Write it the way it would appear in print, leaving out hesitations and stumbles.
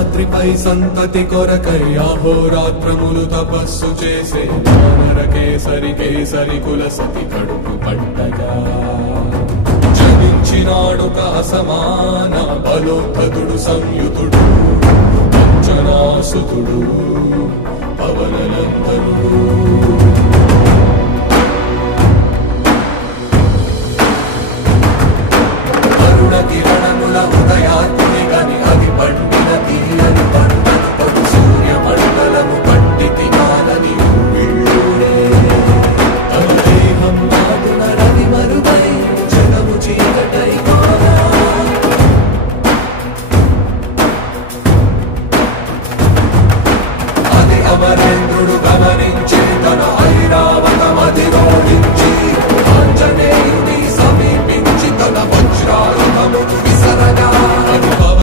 శేషాద్రిపై సంతతి కొరకై అహోరాత్రములు తపస్సు చేసే వానర కేసరి కేసరి కుల సతి కడుపు పట్టగా జనించినాడొక అసమాన బలోద్ధతుడు సంయుతుడు అంజనాసుతుడు పవననందనుడు.